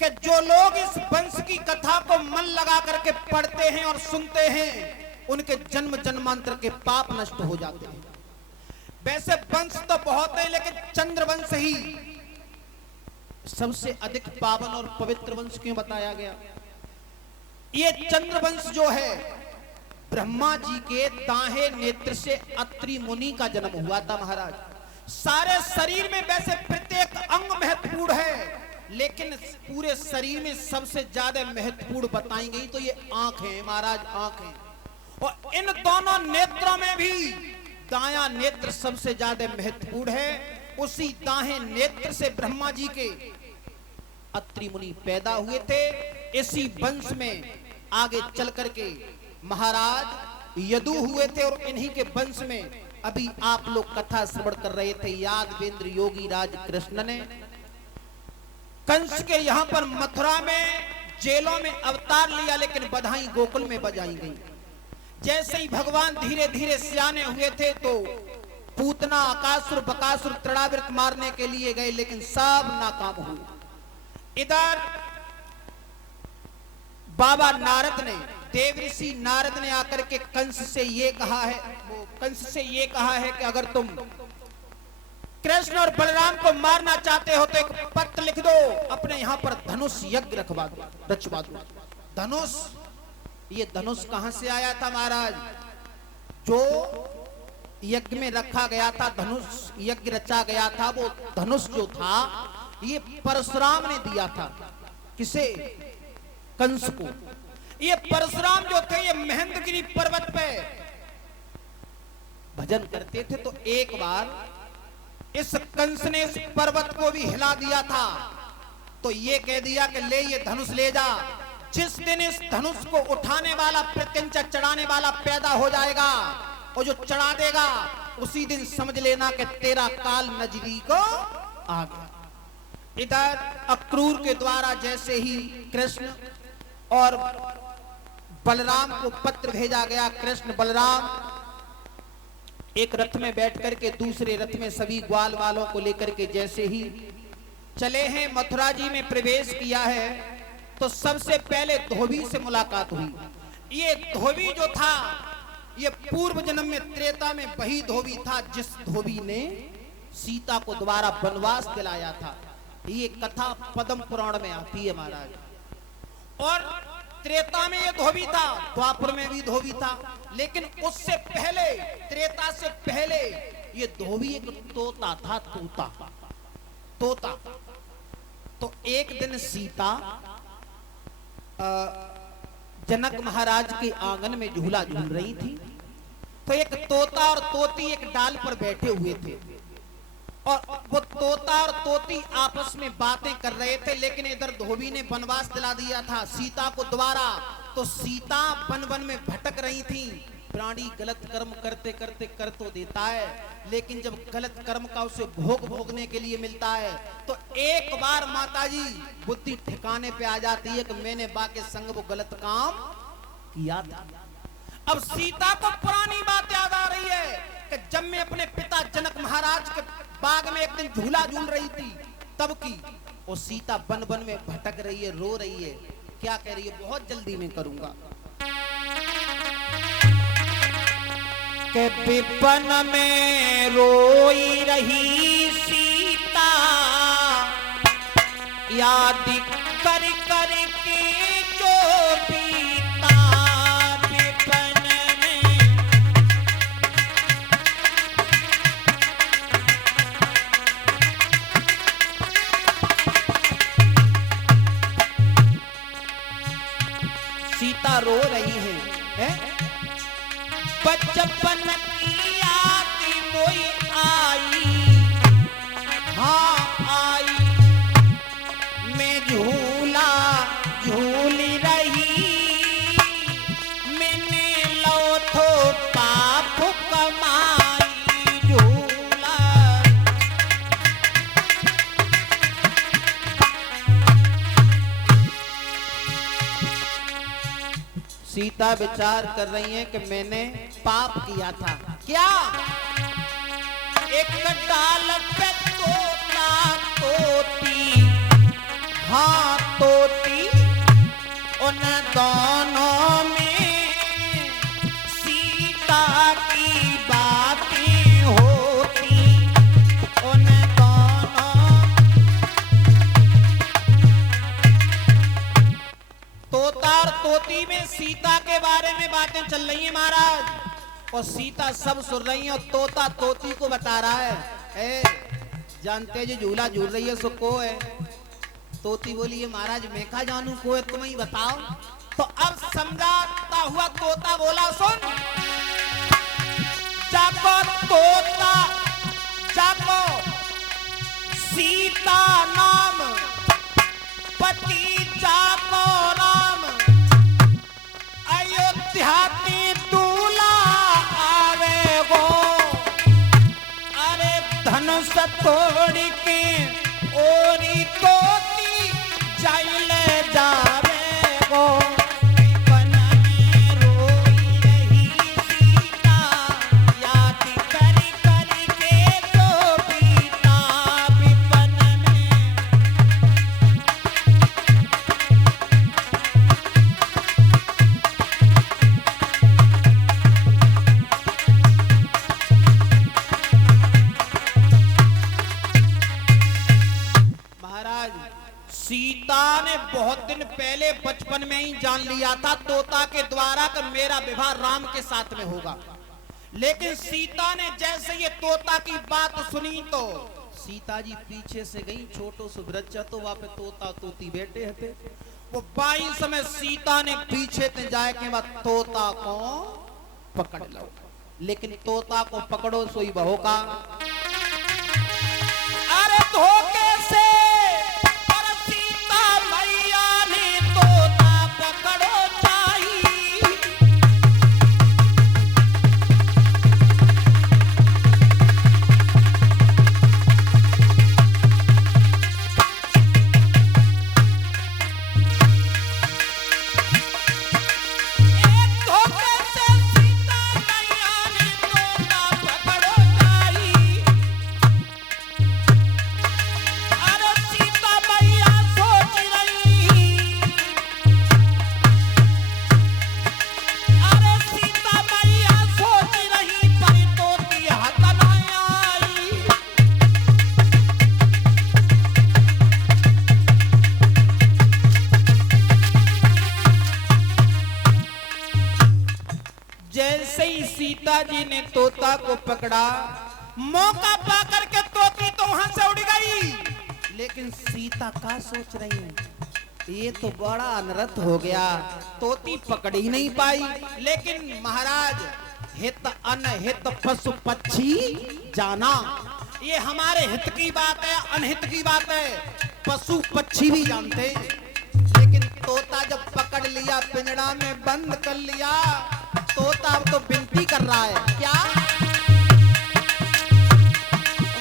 कि जो लोग इस वंश की कथा को मन लगा करके पढ़ते हैं और सुनते हैं, उनके जन्म जन्मांतर के पाप नष्ट हो जाते हैं। वैसे वंश तो बहुत है, लेकिन चंद्रवंश ही सबसे अधिक पावन और पवित्र वंश क्यों बताया गया? ये चंद्रवंश जो है, ब्रह्मा जी के दाहिने नेत्र से अत्रि मुनि का जन्म हुआ था महाराज। सारे शरीर में वैसे प्रत्येक अंग महत्वपूर्ण है, लेकिन पूरे शरीर में सबसे ज्यादा महत्वपूर्ण बताई गई तो ये आंख है महाराज, आंख है। और इन दोनों नेत्रों में भी दायां नेत्र सबसे ज्यादा महत्वपूर्ण है। उसी दाहिने नेत्र से ब्रह्मा जी के अत्रि मुनि पैदा हुए थे। इसी वंश में आगे चल करके महाराज यदु हुए थे, और इन्हीं के वंश में अभी आप लोग कथा श्रवण कर रहे थे, यादवेंद्र योगी राज कृष्ण ने कंस के यहाँ पर मथुरा में जेलों में अवतार लिया, लेकिन बधाई गोकुल में बजाई गई। जैसे ही भगवान धीरे धीरे सियाने हुए थे तो पूतना, अकासुर, बकासुर, तृणावृत मारने के लिए गए, लेकिन सब नाकाम हुए। इधर बाबा नारद ने, देवऋषि नारद ने आकर के कंस से ये कहा है कि अगर तुम कृष्ण और बलराम को मारना चाहते हो तो एक पत्र लिख दो, अपने यहां पर धनुष यज्ञ रचवा दो। धनुष, ये धनुष कहां से आया था महाराज? जो यज्ञ में रखा गया था, धनुष यज्ञ रचा गया था, वो धनुष जो था ये परशुराम ने दिया था। किसे? कंस को। ये परशुराम जो थे, ये महेंद्रगिरी पर्वत पे भजन करते थे, तो एक बार इस कंस ने इस पर्वत को भी हिला दिया था। तो ये कह दिया कि ले ये धनुष ले जा, जिस दिन इस धनुष को उठाने वाला, प्रत्यंचा चढ़ाने वाला पैदा हो जाएगा, और जो चढ़ा देगा उसी दिन समझ लेना कि तेरा काल नजदीक आ गया। इधर अक्रूर के द्वारा जैसे ही कृष्ण और बलराम को पत्र भेजा गया, कृष्ण बलराम एक रथ में बैठ करके दूसरे रथ में सभी ग्वाल वालों को लेकर के जैसे ही चले हैं, मथुरा जी में प्रवेश किया है, तो सबसे पहले धोबी से मुलाकात हुई। ये धोबी जो था, ये पूर्व जन्म में त्रेता में वही धोबी था जिस धोबी ने सीता को दोबारा वनवास दिलाया था। ये कथा पद्म पुराण में आती है महाराज। और त्रेता में ये धोबी था, द्वापर में भी धोबी था, लेकिन उससे पहले, त्रेता से पहले ये धोबी एक तोता था, तोता। तो एक दिन सीता जनक महाराज के आंगन में झूला झूल रही थी, तो एक तोता और तोती एक डाल पर बैठे हुए थे, और वो तोता और तोती आपस में बातें कर रहे थे। लेकिन इधर धोबी ने वनवास दिला दिया था सीता को दोबारा, तो सीता वन वन में भटक रही थी। प्राणी गलत कर्म करते करते कर तो देता है, लेकिन जब गलत कर्म का उसे भोग भोगने के लिए मिलता है, तो एक बार माताजी बुद्धि ठिकाने पे आ जाती है कि मैंने बा के संग वो गलत काम किया था। अब सीता को पुरानी बात याद आ रही है कि जब मैं अपने पिता जनक महाराज के बाग में एक दिन झूला झूल रही थी तब की। और सीता वन वन में भटक रही है, रो रही है, क्या कह रही है? बहुत जल्दी मैं करूंगा। के विपन में रोई रही सीता, याद कर कर के जो बीता विपन में। सीता रो रही है? बचपन की याद मोई आई, हाँ आई, मैं झूला झूल रही, मैंने लौथो पाप कमाई झूला। सीता विचार कर रही है कि मैंने पाप किया था। क्या? एक डाल पे तोता तोती, हाँ तो तोती में सीता के बारे में बातें चल रही हैं महाराज, और सीता सब सुन रही है, और तोता तोती को बता रहा है, जानते जो झूला झूल रही है सो को है? तोती बोली है महाराज मैं कहा जानू को है, तुम ही बताओ। तो अब समझाता हुआ तोता बोला, सुन जाको तोता जाको, सीता नाम पति जाको राम, अयोध्या की दूल्हा आवे गो, अरे धनुष तोड़ के ओरी तोती जाइले जावे गो, वन में रोई रही सीता, याद करी करी के तो बीता विपन में। महाराज सीता ने बहुत दिन पहले बचपन में ही जान लिया था तोता के द्वारा कि मेरा विवाह राम के साथ में होगा, लेकिन सीता ने जैसे ये तोता की बात सुनी तो सीता जी पीछे से गई, छोटो सुभ्रजा तो वहां पे तोता तोती बैठे थे, वो 22 में सीता ने पीछे ते जाए के बाद तोता को पकड़ लो, लेकिन तोता को पकड़ो सोई बहो का, अरे धोखे से पर सीता मैया ने तोता पकड़ो चाहिए। एक धोखे से सीता मैया ने तोता पकड़ो चाहिए, अरे सीता मैया सोच रही, अरे सीता मैया सोच रही पर तोती हाथ न आई। जैसे ही सीता जी ने तोता को पकड़ा, मौका पाकर के तोती तो वहां से उड़ गई, लेकिन सीता का सोच रही है, ये तो बड़ा अनर्थ हो गया, तोती पकड़ ही नहीं पाई। लेकिन महाराज हित अनहित पशु पक्षी जाना, ये हमारे हित की बात है, अनहित की बात है, पशु पक्षी भी जानते हैं। लेकिन तोता जब पकड़ लिया, पिंजड़ा में बंद कर लिया, तोता अब तो विनती कर रहा है, क्या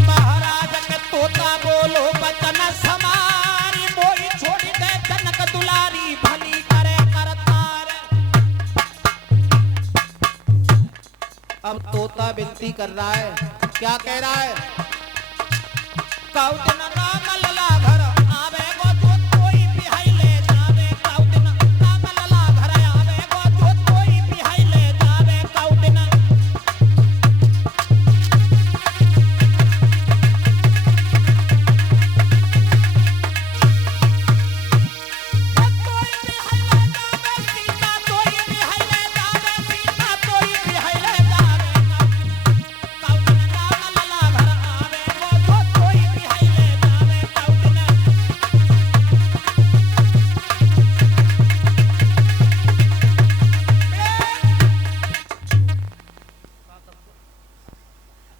महाराज के तोता बोलो बचन समारी, मोई छोड़ दे जनक दुलारी, भली करे करतार। अब तोता विनती कर रहा है, क्या कह रहा है, कौन राम लला घर आवे गो जो कोई बिहाई ले जावे, कौन राम लला घर आवे गो जो कोई बिहाई ले जावे, कौन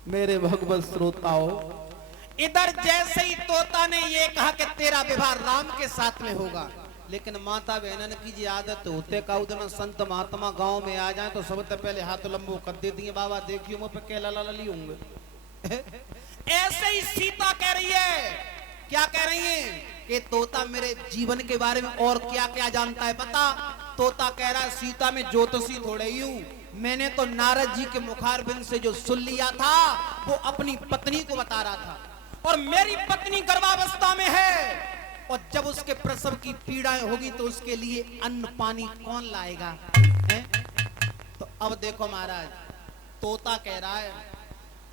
मेरे भगवत श्रोताओं, इधर जैसे ही तोता ने ये कहा कि तेरा विवाह राम के साथ में होगा, लेकिन माता बहनन की जी आदत होते काउदना संत महात्मा गांव में आ जाए तो सबसे पहले हाथ लंबो कर देती है, बाबा देखियो मुझ पे के लली होंगे। ऐसे ही सीता कह रही है, क्या कह रही है कि तोता मेरे जीवन के बारे में और क्या क्या जानता है पता। तोता कह रहा है सीता में ज्योतिषी थोड़े ही हूं, मैंने तो नारद जी के मुखारबिंद से जो सुन लिया था वो अपनी पत्नी को बता रहा था, और मेरी पत्नी गर्भावस्था में है, और जब उसके प्रसव की पीड़ाएं होगी तो उसके लिए अन्न पानी कौन लाएगा है? तो अब देखो महाराज, तोता कह रहा है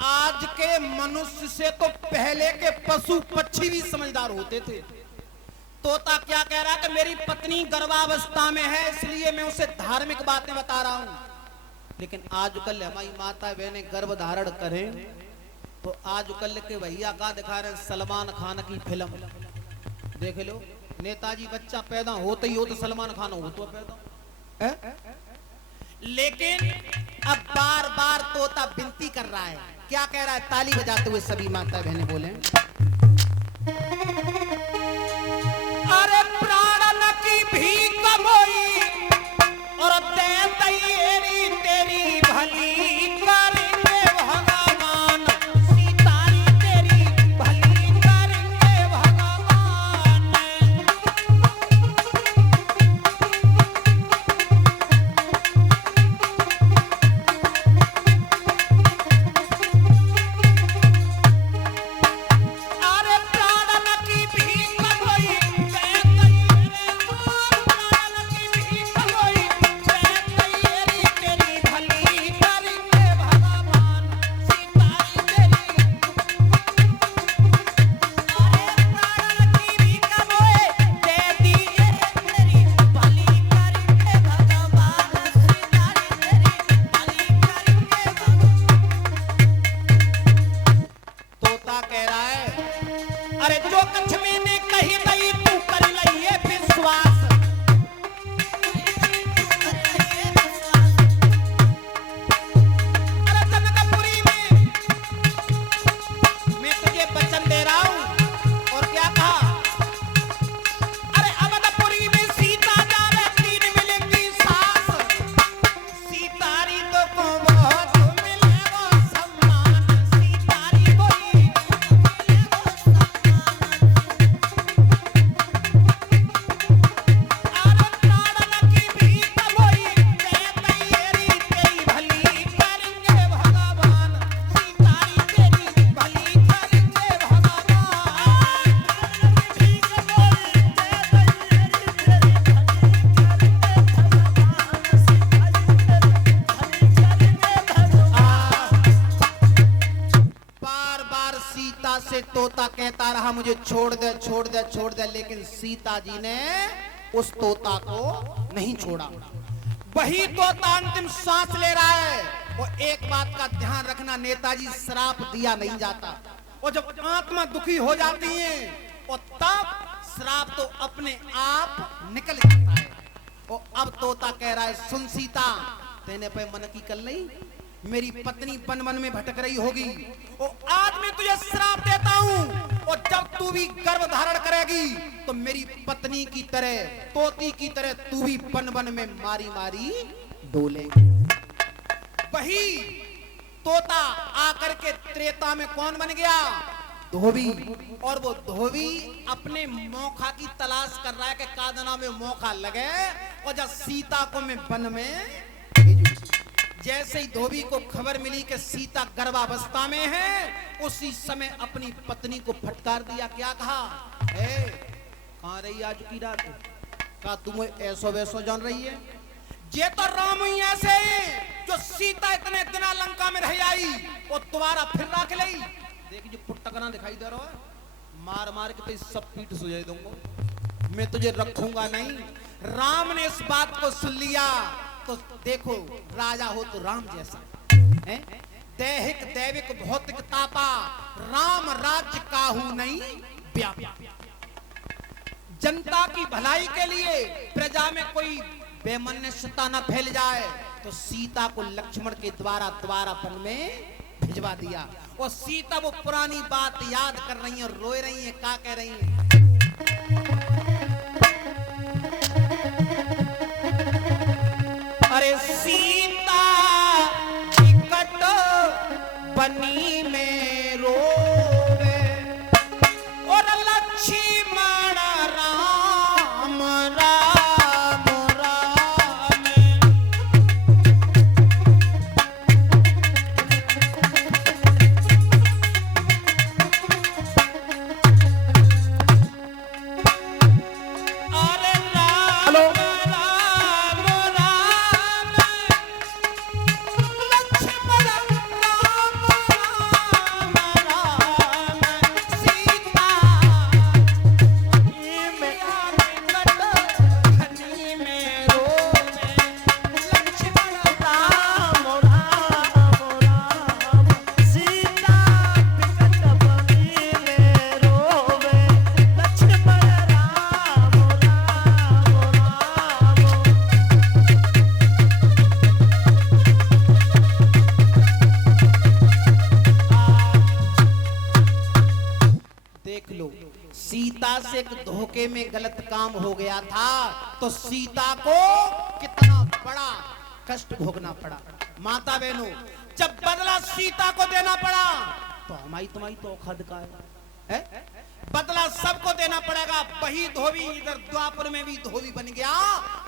आज के मनुष्य से तो पहले के पशु पक्षी भी समझदार होते थे। तोता क्या कह रहा है कि मेरी पत्नी गर्भावस्था में है, इसलिए मैं उसे धार्मिक बातें बता रहा हूं। लेकिन आजकल हमारी माता बहनें गर्भ धारण करें तो आजकल के भैया का दिखा रहे सलमान खान की फिल्म देख लो। नेताजी बच्चा पैदा होते ही हो तो सलमान खान हो तो पैदा है? लेकिन अब बार बार तोता विनती कर रहा है, क्या कह रहा है? ताली बजाते हुए सभी माता बहनें बोले, अरे प्राण की भीख मोई और दे तेरी तेरी भली करेंगे भगवान, सीतारी तेरी भली करेंगे भगवान। अरे प्राण की भीख मोई से तोता कहता रहा मुझे छोड़ दे छोड़ दे छोड़ दे, लेकिन सीता जी ने उस तोता को नहीं छोड़ा। वही तोता अंतिम सांस ले रहा है। और एक बात का ध्यान रखना, नेताजी श्राप दिया नहीं जाता, और जब आत्मा दुखी हो जाती है और तब श्राप तो अपने आप निकल जाता है। और अब तोता कह रहा है सुन सीता, तेने पे मन की कल नहीं, मेरी पत्नी वन वन में भटक रही होगी और आज मैं तुझे श्राप देता हूं, और जब तू भी गर्भ धारण करेगी तो मेरी पत्नी की तरह, तोती की तरह तू भी वन वन में मारी मारी डोलेगी। वही तोता आकर के त्रेता में कौन बन गया? धोबी। और वो धोबी अपने मौका की तलाश कर रहा है कि कादना में मौका लगे और जब सीता को मैं वन में भेजूं। जैसे ही धोबी को खबर मिली कि सीता गर्भावस्था में है, उसी समय अपनी पत्नी को फटकार दिया। क्या कहा? कहां रही आज की रात? कहा तुम ऐसो वैसो जान रही है, ये तो राम ही ऐसे जो सीता इतने दिना लंका में रह आई और दोबारा फिर रख ली। देखिए जो पुट्टकना दिखाई दे रहा है, मार मार के तो सब पीठ सुझाई दूंगा, मैं तुझे रखूंगा नहीं। राम ने इस बात को सुन लिया तो देखो, राजा हो तो राम जैसा है, दैहिक दैविक भौतिक तापा, राम राज्य काहू नहीं व्यापा। जनता की भलाई के लिए प्रजा में कोई बेमनस्यता न फैल जाए तो सीता को लक्ष्मण के द्वारा वन में भिजवा दिया। और सीता वो पुरानी बात याद कर रही है और रोए रही है। क्या कह रही है? अरे सीता टिकट बनी में रोवे और लक्ष्मण राम राम राम। से एक धोखे में गलत काम हो गया था, तो सीता को कितना बड़ा कष्ट भोगना पड़ा। माता बहनों, जब बदला सीता को देना पड़ा तो हमारी तुम्हारी तो औखद का है? बदला सबको देना पड़ेगा। वही धोबी इधर द्वापर में भी धोबी बन गया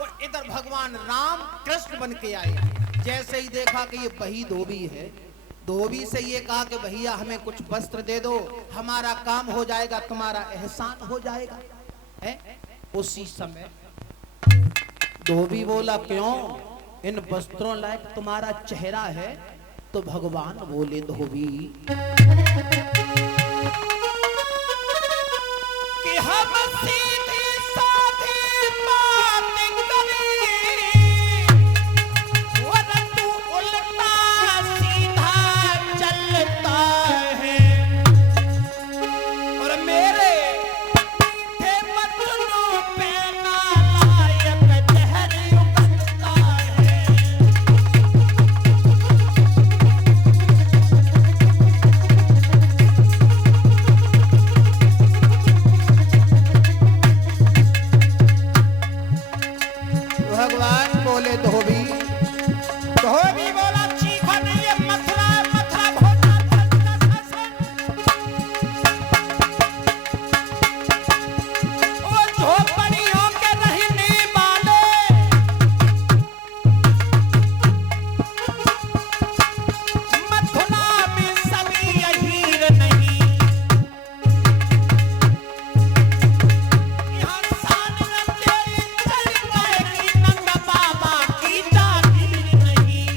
और इधर भगवान राम कृष्ण बन के आए। जैसे ही देखा कि ये वही धोबी है, धोबी से ये कहा कि भैया हमें कुछ वस्त्र दे दो, हमारा काम हो जाएगा, तुम्हारा एहसान हो जाएगा। है? उसी समय धोबी बोला क्यों, इन वस्त्रों लायक तुम्हारा चेहरा है? तो भगवान बोले धोबी कि हम सीधी साधी बात करें और तू उल्टा सीधा चलता है, और मेरे मीठे बचनों पे नालायक जहर उगलता है। भगवान बोले धोबी, धोबी बोला चीखो नहीं, ये मथुरा मथुरा वो झोपड़ियों के रहने वाले मथुरा में सभी अहीर नहीं, यहाँ शान न तेरी चल जाएगी, नंगा बाबा की जागीर नहीं।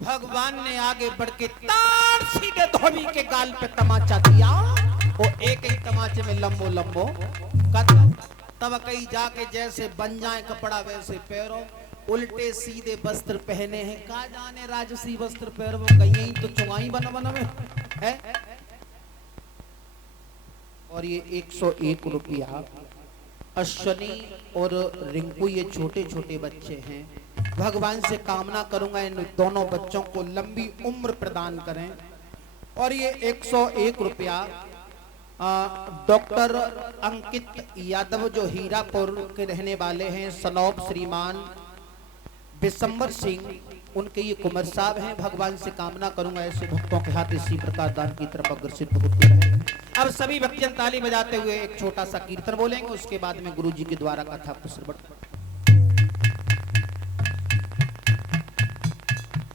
भगवान ने आगे बढ़ के तार सीधे धोबी के गाल पे तमाचा दिया, वो एक ही तमाचे में लंबो लंबो कदम। तब कहीं जाके जैसे बन जाए कपड़ा वैसे पैरों, उल्टे सीधे वस्त्र पहने हैं। का जाने राजसी वस्त्र पैर वो कहीं तो चुंगाई बन बन में है। और ये 101 रुपया अश्वनी और रिंकू ये छोटे छोटे बच्चे हैं। भगवान से कामना करूंगा इन दोनों बच्चों को लंबी उम्र प्रदान करें। और ये 101 रुपया डॉक्टर अंकित यादव जो हीरापुर के रहने वाले हैं, सनौब श्रीमान बिशंबर सिंह, उनके ये कुंवर साहब हैं। भगवान से कामना करूंगा ऐसे भक्तों के हाथ इसी प्रकार दान की तरफ अग्रसित होते रहे। अब सभी भक्तजन ताली बजाते हुए एक छोटा सा कीर्तन बोलेंगे, उसके बाद में गुरु जी के द्वारा कथा को श्रवण